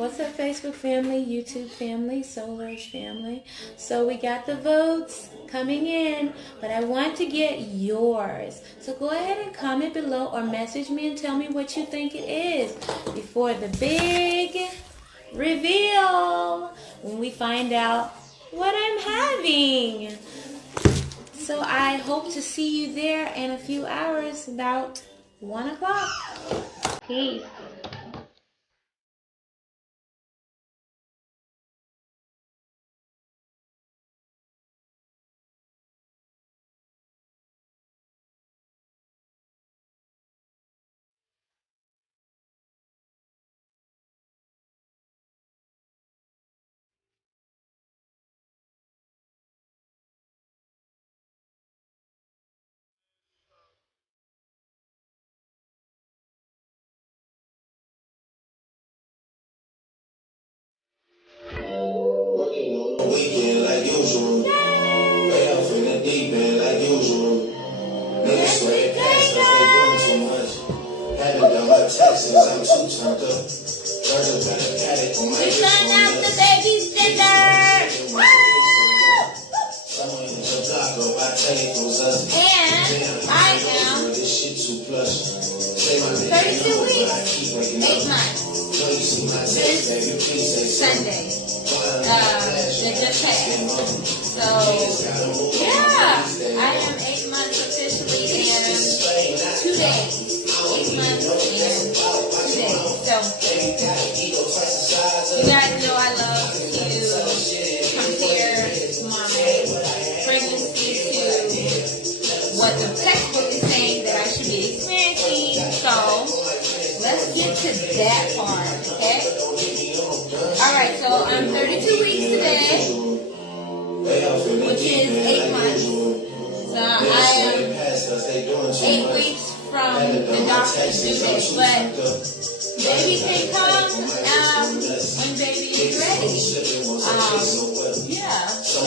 What's up, Facebook family, YouTube family, Solar's family? So we got the votes coming in, but I want to get yours. So go ahead and comment below or message me and tell me what you think it is before the big reveal when we find out what I'm having. So I hope to see you there in a few hours, about 1 o'clock. Peace. Weekend like usual. Way off in the deep end like usual. Niggas swear past us, they doing too much. Haven't done my taxes, I'm too turned up. Virgil got a paddock on my wrist. Turn out the babysitter! Someone in the block up, I tell you it was us. And I am this shit too plush. Say my 32 weeks, 8 months. Since Sunday. They just passed. So, yeah, I am 8 months officially and 2 days. 8 months and 2 days. So, you guys know I love to compare my pregnancy to what the textbook is saying that I should be experiencing. So, let's get to that part, okay? Alright, so I'm 32 weeks today, which is 8 months. So I am 8 weeks from the doctor's due date, but baby can come when baby is ready. Yeah, so,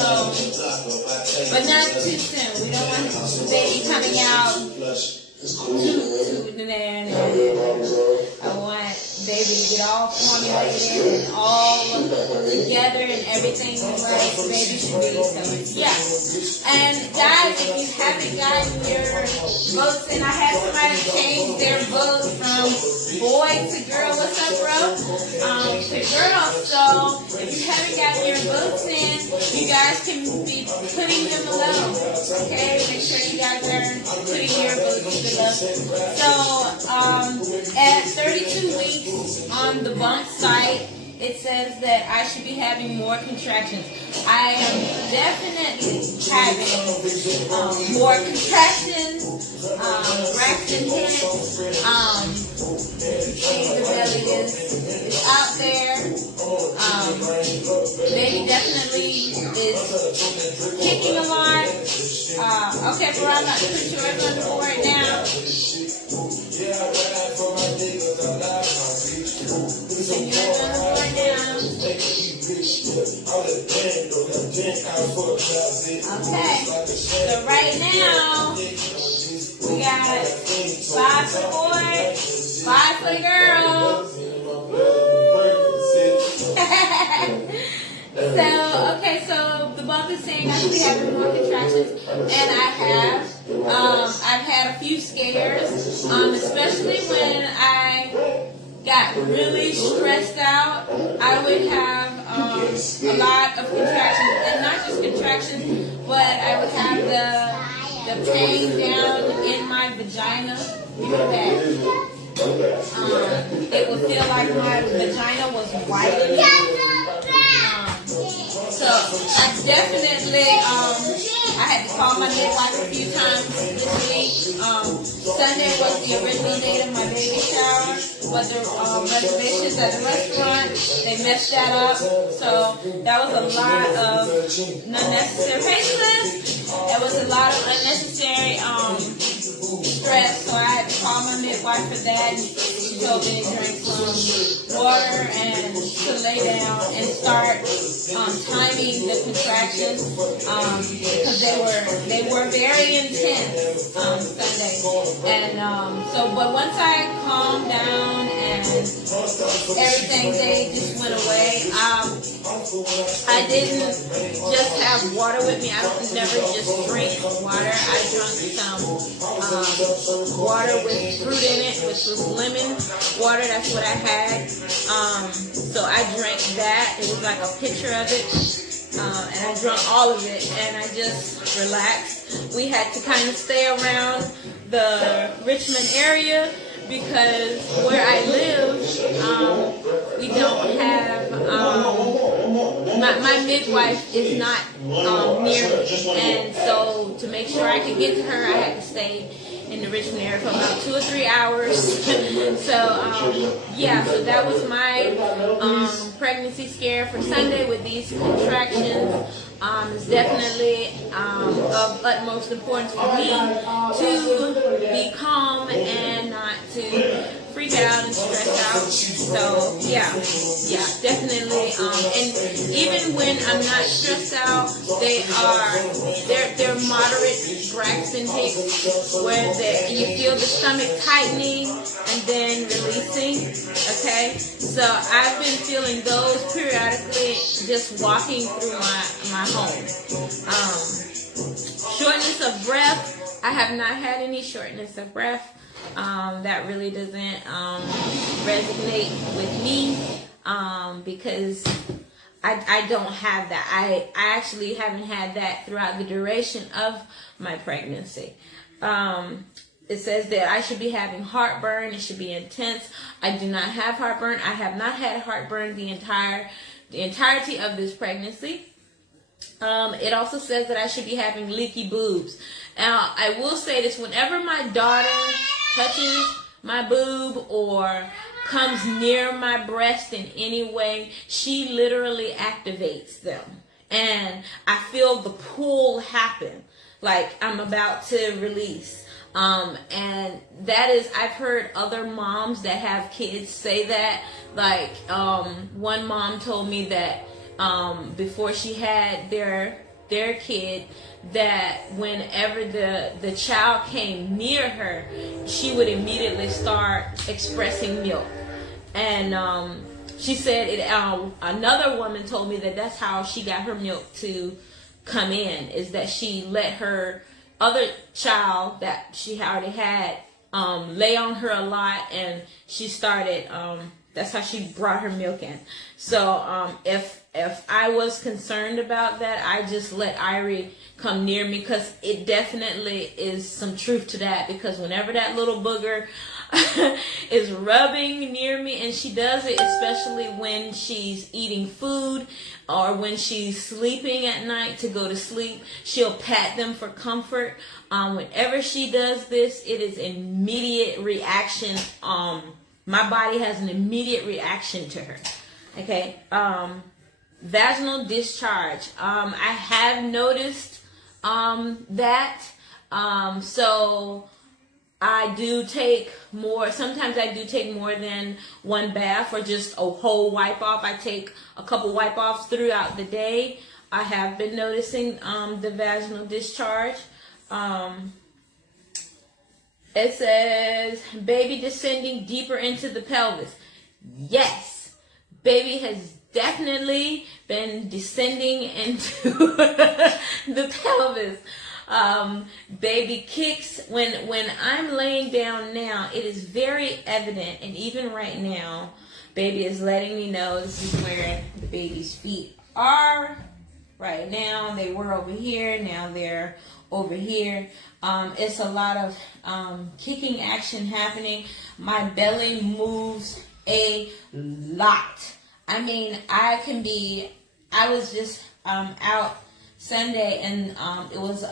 but not too soon. We don't want the baby coming out I want baby to get all formulated and all together and everything right baby should be. So yeah. And guys, if you haven't gotten your votes in, I had somebody change their vote from boy to girl. What's up, bro? To girl. So if you haven't gotten your votes in, you guys can be putting them below. Okay? Make sure you guys are putting your votes below. So at 32 weeks on the bump site, it says that I should be having more contractions. I am definitely having more contractions, Braxton Hicks, the belly is out there. Baby definitely is kicking a lot. Okay, bro, I'm not put yours on the board now. Okay, so right now we got 5 for the boy, 5 for the girl. So, okay, so the bump is saying I should be having more contractions, and I have. I've had a few scares, especially when I got really stressed out. I would have a lot of contractions, and not just contractions, but I would have the pain down in my vagina. It would feel like my vagina was widening. So I definitely, I had to call my midwife a few times this week. Sunday was the original date of my baby shower, but the reservations at the restaurant, they messed that up. So that was a lot of unnecessary patience. There was a lot of unnecessary stress, so I had to call my midwife for that. She told me to drink some water and to lay down and start timing the contractions because they were very intense Sunday. And so, but once I calmed down and everything, they just went I didn't just have water with me. I don't never just drink water. I drank some water with fruit in it, which was lemon water. That's what I had. So I drank that. It was like a pitcher of it. And I drank all of it, and I just relaxed. We had to kind of stay around the Richmond area because where I live, we don't have, my midwife is not near me, and so to make sure I could get to her, I had to stay in the Richmond area for about 2 or 3 hours. So yeah, so that was my pregnancy scare for Sunday with these contractions. It's definitely of utmost importance for me to be calm and not to freak out and stress out. So yeah, definitely. And even when I'm not stressed out, they're moderate Braxton Hicks, where you feel the stomach tightening and then releasing. Okay, so I've been feeling those periodically just walking through my home. Shortness of breath. I have not had any shortness of breath. That really doesn't resonate with me because I don't have that. I actually haven't had that throughout the duration of my pregnancy. It says that I should be having heartburn. It should be intense. I do not have heartburn. I have not had heartburn the entirety of this pregnancy. It also says that I should be having leaky boobs. Now, I will say this: whenever my daughter touches my boob or comes near my breast in any way, she literally activates them. And I feel the pull happen, like I'm about to release. And that is, I've heard other moms that have kids say that. Like, one mom told me that before she had their kid, that whenever the child came near her, she would immediately start expressing milk. And she said another woman told me that that's how she got her milk to come in, is that she let her other child that she already had lay on her a lot, and she started that's how she brought her milk in. So if I was concerned about that, I just let Irie come near me, because it definitely is some truth to that. Because whenever that little booger is rubbing near me, and she does it especially when she's eating food or when she's sleeping at night to go to sleep, she'll pat them for comfort. Whenever she does this, it is immediate reaction. My body has an immediate reaction to her. Okay. Vaginal discharge. I have noticed that. So I do take more. Sometimes I do take more than one bath or just a whole wipe off. I take a couple wipe offs throughout the day. I have been noticing the vaginal discharge. It says baby descending deeper into the pelvis. Yes, baby has definitely been descending into the pelvis. Baby kicks. When I'm laying down now, it is very evident, and even right now, baby is letting me know this is where the baby's feet are. Right now, they were over here. Now they're over here. It's a lot of kicking action happening. My belly moves a lot. I mean, I was just out Sunday, and it was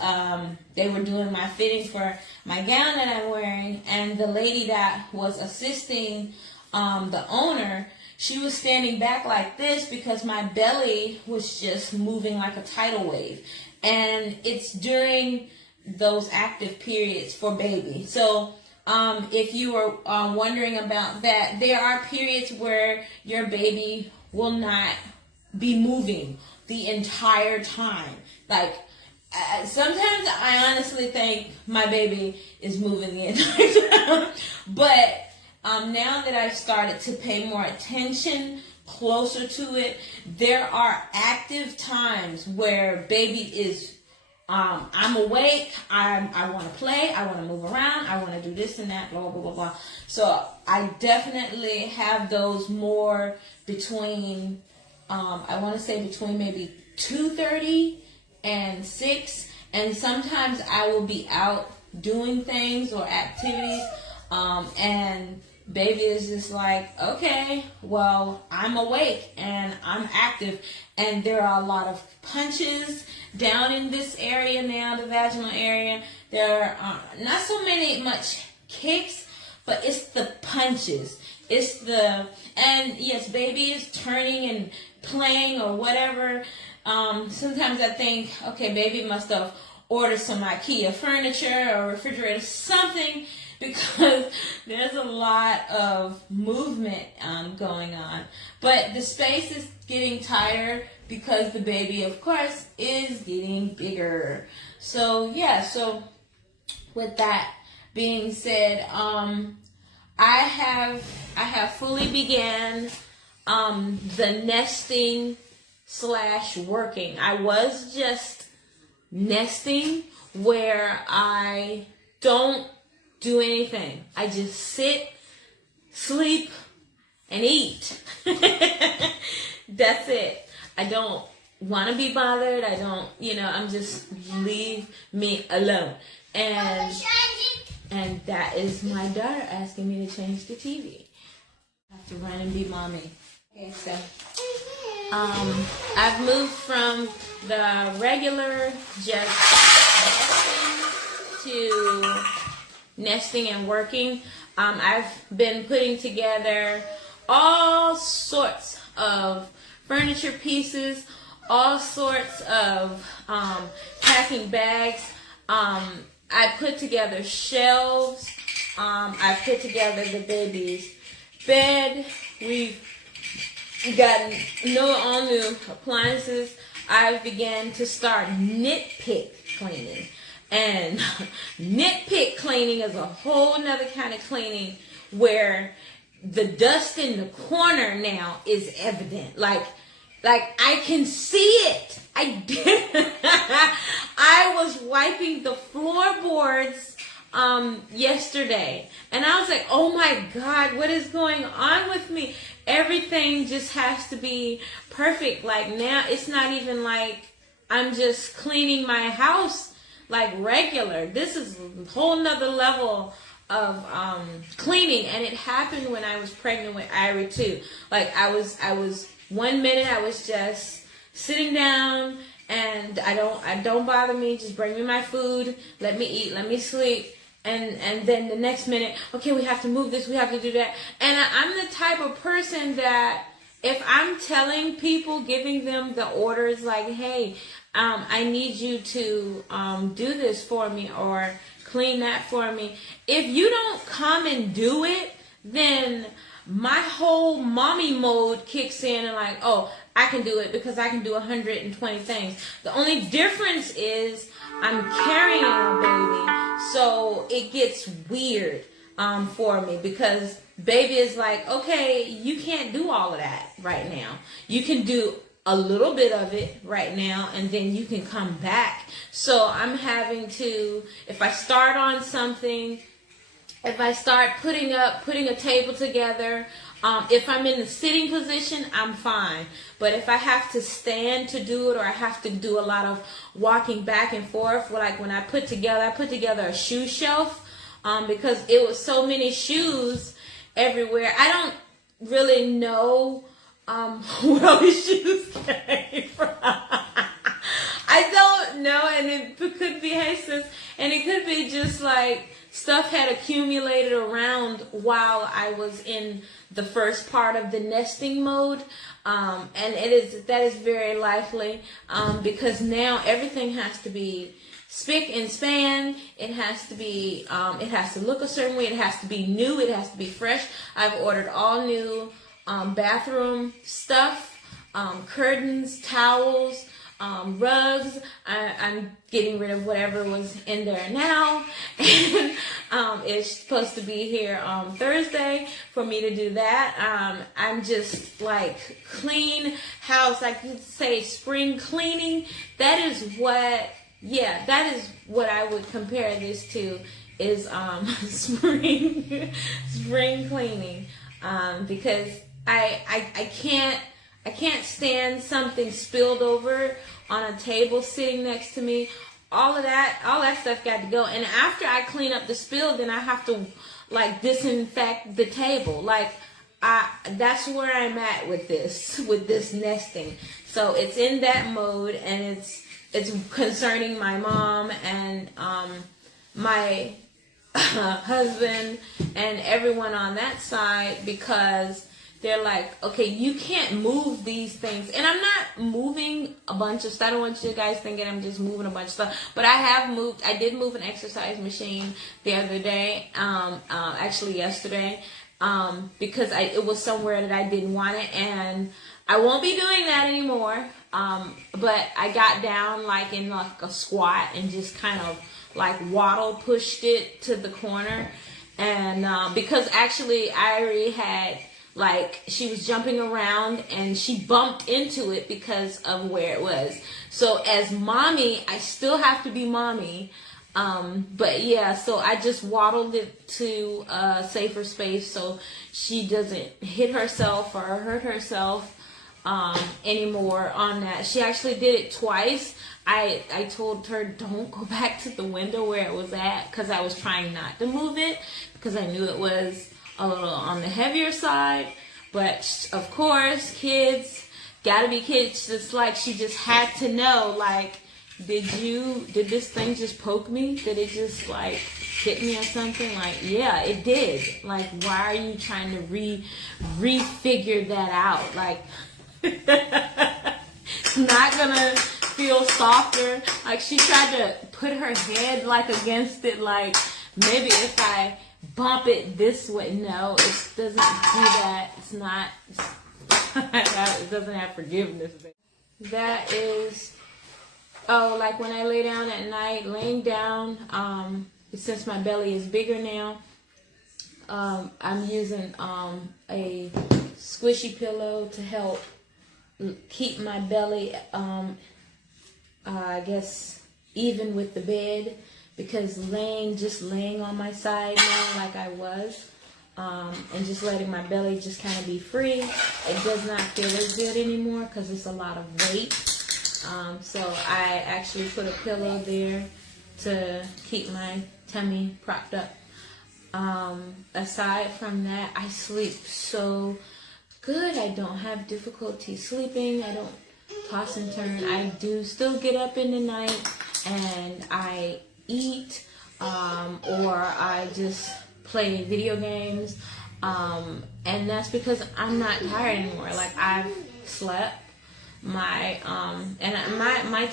they were doing my fitting for my gown that I'm wearing, and the lady that was assisting the owner, she was standing back like this because my belly was just moving like a tidal wave, and it's during those active periods for baby. So if you are wondering about that, there are periods where your baby will not be moving the entire time. Like, sometimes I honestly think my baby is moving the entire time. But now that I've started to pay more attention closer to it. There are active times where baby is, I'm awake, I want to play, I want to move around, I want to do this and that, blah, blah, blah, blah. So I definitely have those more between, I want to say between maybe 2:30 and 6. And sometimes I will be out doing things or activities, and baby is just like, okay, well, I'm awake and I'm active, and there are a lot of punches down in this area now, the vaginal area. There are not so much kicks, but it's the punches. And yes, baby is turning and playing or whatever. Sometimes I think, okay, baby must have ordered some IKEA furniture or refrigerator, something, because there's a lot of movement going on. But the space is getting tighter because the baby, of course, is getting bigger. So yeah, so with that being said, I have fully began the nesting / working. I was just nesting, where I don't do anything. I just sit, sleep, and eat. That's it. I don't want to be bothered. I don't, I'm just, leave me alone. And that is my daughter asking me to change the TV. I have to run and be mommy. Okay, so I've moved from the regular just nesting to nesting and working. I've been putting together all sorts of furniture pieces, all sorts of packing bags. I put together shelves. I put together the baby's bed. We've gotten all new appliances. I've began to start nitpick cleaning. And nitpick cleaning is a whole nother kind of cleaning where the dust in the corner now is evident. Like I can see it. I was wiping the floorboards yesterday, and I was like, oh my God, what is going on with me? Everything just has to be perfect. Like now it's not even like I'm just cleaning my house like regular. This is a whole nother level of cleaning, and it happened when I was pregnant with Irie too. Like I was 1 minute I was just sitting down, and I don't bother me, just bring me my food, let me eat, let me sleep. And then the next minute, okay, we have to move this, we have to do that. And I'm the type of person that if I'm telling people, giving them the orders like, hey, I need you to do this for me or clean that for me. If you don't come and do it, then my whole mommy mode kicks in and like, oh, I can do it because I can do 120 things. The only difference is I'm carrying a baby, so it gets weird for me because baby is like, okay, you can't do all of that right now. You can do a little bit of it right now, and then you can come back. So I'm having to, if I start on something, if I start putting a table together, if I'm in the sitting position, I'm fine. But if I have to stand to do it, or I have to do a lot of walking back and forth, like when I put together a shoe shelf, because it was so many shoes everywhere. I don't really know where all these shoes came from. I don't know, and it could be Jesus, and it could be just like stuff had accumulated around while I was in the first part of the nesting mode, and that is very likely because now everything has to be spick and span. It has to be, it has to look a certain way. It has to be new. It has to be fresh. I've ordered all new bathroom stuff, curtains, towels, rugs. I'm getting rid of whatever was in there now. And it's supposed to be here on Thursday for me to do that. I'm just like clean house, like you say, spring cleaning. That is what I would compare this to, is spring cleaning. Because I can't stand something spilled over on a table sitting next to me. All that stuff got to go. And after I clean up the spill, then I have to like disinfect the table. Like that's where I'm at with this nesting. So it's in that mode, and it's concerning my mom and my husband and everyone on that side, because they're like, okay, you can't move these things. And I'm not moving a bunch of stuff. I don't want you guys thinking I'm just moving a bunch of stuff. But I did move an exercise machine the other day, actually yesterday, because it was somewhere that I didn't want it. And I won't be doing that anymore. But I got down like in like a squat and just kind of like pushed it to the corner. And because actually I already had, like, she was jumping around and she bumped into it because of where it was. So as mommy, I still have to be mommy. But yeah, so I just waddled it to a safer space so she doesn't hit herself or hurt herself anymore on that. She actually did it twice. I told her, don't go back to the window where it was at, because I was trying not to move it because I knew it was a little on the heavier side. But of course, kids gotta be kids. It's like she just had to know, like, did this thing just poke me? Did it just like hit me or something? Like, yeah, it did. Like, why are you trying to refigure that out? Like, it's not gonna feel softer. Like, she tried to put her head like against it, like maybe if I bump it this way. No, it doesn't do that. It's not. It doesn't have forgiveness. That is. Oh, like when I lay down at night, laying down. Since my belly is bigger now, I'm using a squishy pillow to help keep my belly, I guess, even with the bed. Because just laying on my side now like I was, and just letting my belly just kind of be free, it does not feel as good anymore because it's a lot of weight. So I actually put a pillow there to keep my tummy propped up. Aside from that, I sleep so good. I don't have difficulty sleeping. I don't toss and turn. I do still get up in the night and I eat, or I just play video games, and that's because I'm not tired anymore. Like, I've slept my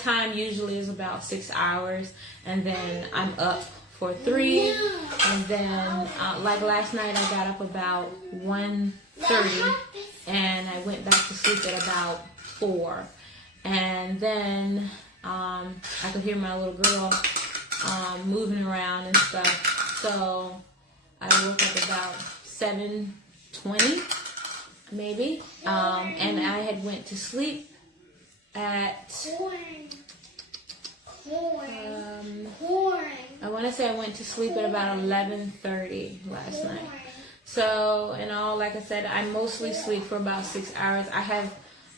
time usually is about 6 hours, and then I'm up for 3, and then like last night I got up about 1:30 and I went back to sleep at about 4, and then I could hear my little girl moving around and stuff. So I woke up about 7:20 maybe, and I had went to sleep at I want to say I went to sleep at about 11:30 last night. So, in all, like I said, I mostly sleep for about 6 hours. I have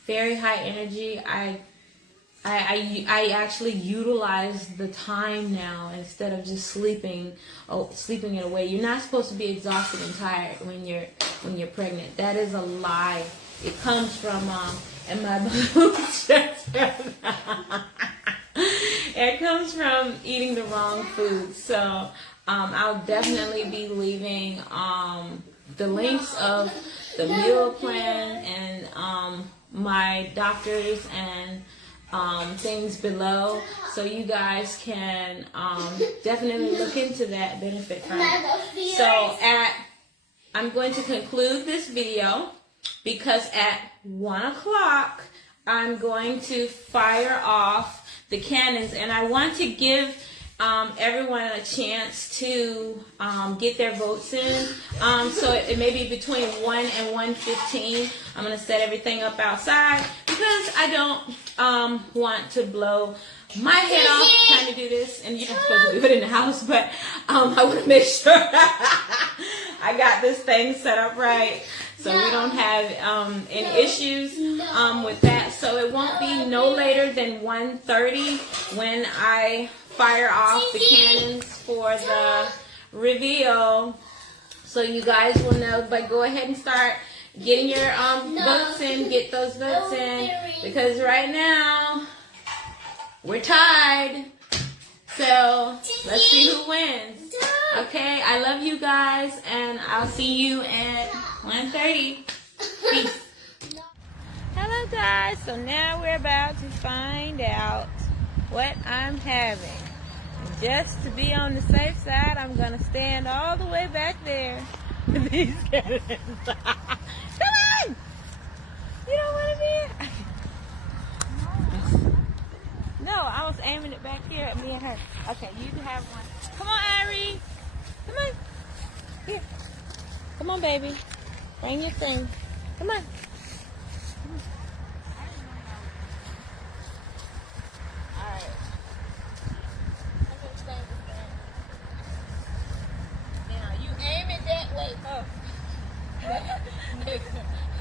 very high energy. I actually utilize the time now instead of just sleeping it away. You're not supposed to be exhausted and tired when you're pregnant. That is a lie. It comes from and my boots. It comes from eating the wrong food. So I'll definitely be leaving the links of the meal plan and my doctors and things below, so you guys can definitely look into that, benefit from it. So I'm going to conclude this video because at 1 o'clock I'm going to fire off the cannons, and I want to give everyone a chance to get their votes in. So it may be between 1 and 1:15. I'm going to set everything up outside because I don't want to blow my head off trying to do this, and you're not supposed to do it in the house, but I want to make sure I got this thing set up right so we don't have any issues with that. So it won't be no later than 1:30 when I fire off the cannons for the reveal, so you guys will know. But go ahead and start getting your votes in. Get those votes in, because right now we're tied. So let's see who wins. Okay, I love you guys, and I'll see you at 1:30. Peace. Hello guys, so now we're about to find out what I'm having. Just to be on the safe side, I'm going to stand all the way back there. These cannons. Come on! You don't want to be here? No, I was aiming it back here at me and her. Okay, you can have one. Come on, Ari. Come on. Here. Come on, baby. Bring your thing. Come on.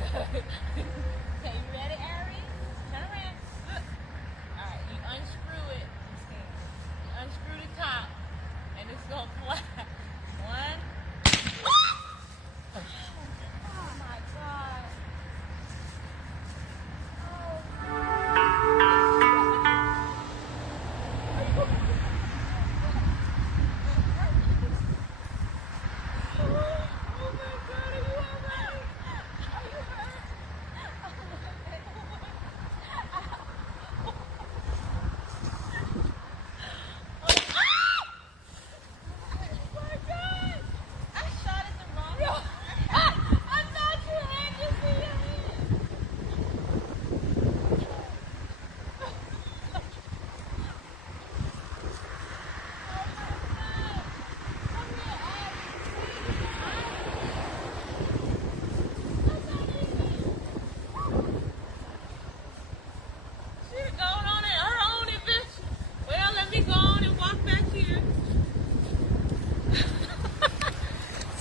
Okay, you ready, Ari? Turn around. Look. Alright, you unscrew it. You unscrew the top, and it's gonna fly. One. Oh my God.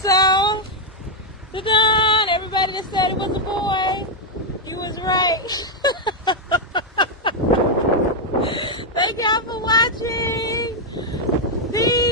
So, we're done. Everybody that said it was a boy, he was right. Thank y'all for watching. Peace.